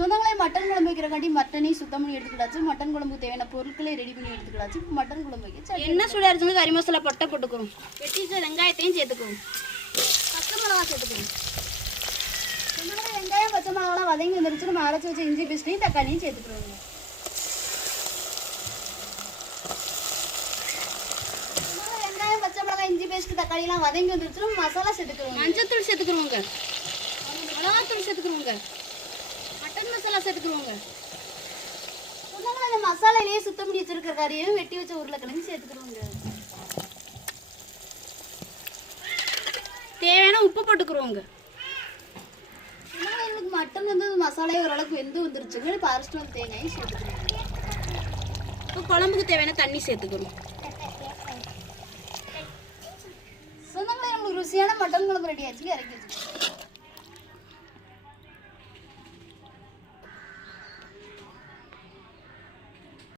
சொந்தங்களே மட்டன் குழம்பு வைக்கிறக்காண்டி மட்டனையும் சுத்தம் பண்ணி எடுத்துக்கிடாச்சு. மட்டன் குழம்புக்கு தேவையான பொருட்களை ரெடி பண்ணி எடுத்துக்கிடாச்சு. மட்டன் குழம்பு வைக்க என்ன சூடாக இருக்குன்னு கறி மசாலா பட்டை போட்டுக்கிறோம். வெட்டி வெங்காயத்தையும் சேர்த்துக்குவோம். பச்சை மிளகா சேர்த்துக்குவோம். சொந்தங்களே வெங்காயம் பச்சை மிளகாலாம் வதங்கி வந்துருச்சு. நம்ம அரைச்சி வச்ச இஞ்சி பேஸ்ட்டையும் தக்காளியும் சேர்த்துக்கிறோங்க. வெங்காயம் பச்சை மிளகாய் இஞ்சி பேஸ்ட் தக்காளிலாம் வதங்கி வந்துருச்சு. நம்ம மசாலா சேர்த்துக்கிறோம். மஞ்சத்தூள் சேர்த்துக்கிறோங்க. மிளகாத்தூள் சேர்த்துக்கிறோங்க. மட்டன் மசாலா சேர்த்துக்கிறோங்க. சொந்தங்களே இந்த மசாலையிலேயே சுத்தம் பண்ணி வச்சிருக்கிற கறியும் வெட்டி வச்ச உருளைக்கிழங்கு சேர்த்துக்கிறோங்க. தேவையான உப்பு போட்டுக்கிறோங்க. எங்களுக்கு மட்டன் வந்து மசாலையே ஓரளவுக்கு வெந்து வந்துருச்சுங்க. இப்போ அரைச்சிட்டு வந்து தேங்காயும் சேர்த்துக்கிறோம். இப்போ குழம்புக்கு தேவையான தண்ணி சேர்த்துக்கிறோம். சொந்தங்களே நம்மளுக்கு ருசியான மட்டன் குழம்பு ரெடி ஆச்சு. இறக்கி வச்சுக்கோங்க.